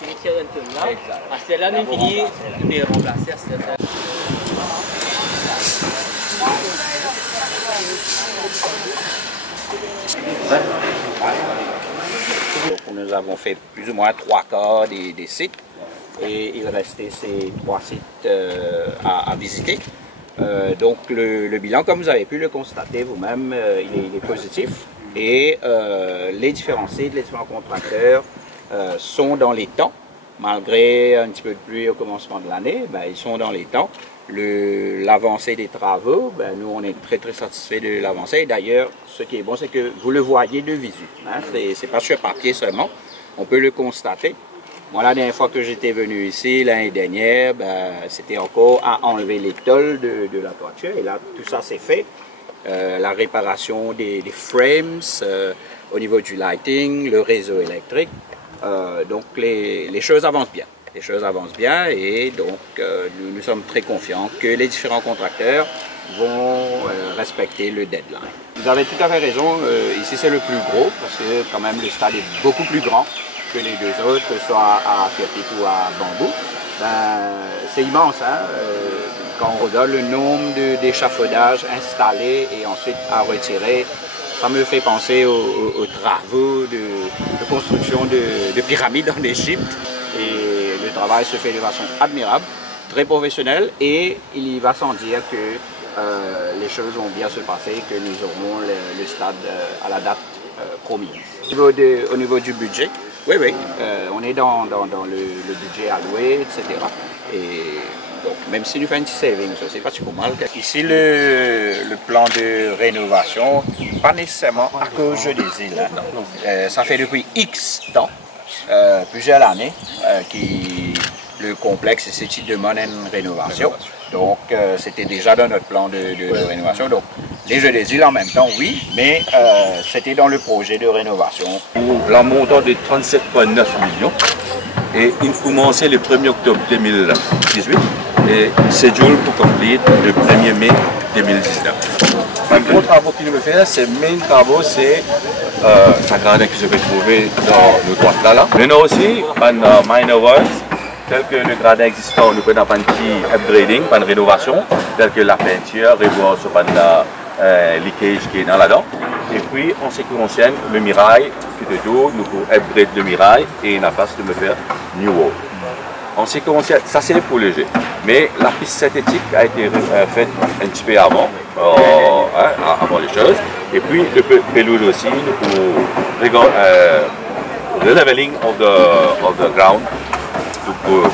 cimetière là. C'est là même qui est remplacé. Nous avons fait plus ou moins 3/4 des sites et il restait ces 3 sites à visiter. Donc le bilan, comme vous avez pu le constater vous-même, il est positif et les différents sites, les différents contracteurs sont dans les temps. Malgré un petit peu de pluie au commencement de l'année, ils sont dans les temps. L'avancée des travaux, nous on est très très satisfait de l'avancée. D'ailleurs, ce qui est bon, c'est que vous le voyez de visu. Hein? C'est pas sur papier seulement, on peut le constater. Moi, la dernière fois que j'étais venu ici, l'année dernière, c'était encore à enlever les tôles de la toiture. Et là, tout ça c'est fait. La réparation des frames, au niveau du lighting, le réseau électrique. Donc les choses avancent bien. Les choses avancent bien et donc nous sommes très confiants que les différents contracteurs vont respecter le deadline. Vous avez tout à fait raison, ici c'est le plus gros parce que quand même le stade est beaucoup plus grand que les deux autres, que ce soit à Fertit ou à Bambou. C'est immense, hein? Quand on regarde le nombre d'échafaudages installés et ensuite à retirer, ça me fait penser aux travaux de construction de pyramides en Égypte. Et le travail se fait de façon admirable, très professionnelle et il va sans dire que les choses vont bien se passer et que nous aurons le stade à la date promise. Au niveau du budget, oui, on est dans le budget alloué, etc. Et donc, même si nous faisons un petit saving, c'est pas trop mal. Ici, le plan de rénovation, pas nécessairement à cause des îles. Hein. Ça fait depuis X temps, plusieurs années, que le complexe ici demande une rénovation. Donc, c'était déjà dans notre plan de rénovation. Donc, les Jeux des îles en même temps, oui, mais c'était dans le projet de rénovation. Le montant de 37,9 millions et il commençait le 1er octobre 2018 et c'est jour pour compléter le 1er mai 2019. Les gros travaux qu'il nous fait, ces main travaux, c'est la gradin que je vais trouver dans le droit là. Mais nous aussi, un minor works, tel que le gradin existant, nous pouvons faire un petit upgrading, une rénovation, tel que la peinture, revoir ce leakage qui est dans là-dedans. Et puis, en ce qui concerne le mirail, tout de tout, nous pouvons upgrade le mirail et on a place de me faire new wall. En ce qui concerne, ça c'est pour léger. Mais la piste synthétique a été faite un petit peu avant, avant les choses. Et puis, le pelouse aussi, nous pouvons leveling of the ground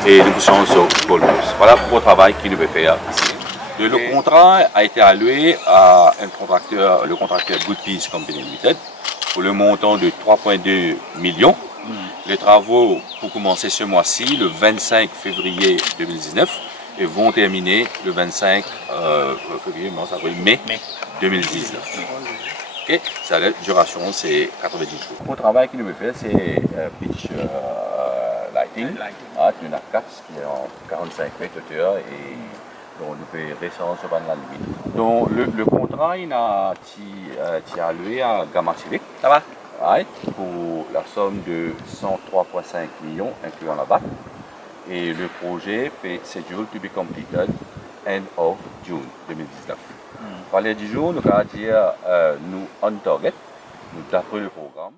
et nous changer sur gold. Voilà pour le travail qu'il nous veut faire ici. Le contrat a été alloué à le contracteur Good Peace Company Limited pour le montant de 3,2 millions. Les travaux pour commencer ce mois-ci, le 25 février 2019, et vont terminer le 25 mai 2019. Okay. La duration, c'est 90 jours. Le travail qu'il nous veut faire, c'est pitch lighting. Une arcade qui est en 45 mètres de hauteur et dont nous pouvons descendre sur la limite. Donc le contrat, il a été alloué à Gamma Civic. Ça va? Right, pour la somme de 103,5 millions, incluant la VAT. Et le projet est scheduled to be completed end of June 2019. Par les 10 jours, nous allons dire nous on target, nous d'après le programme.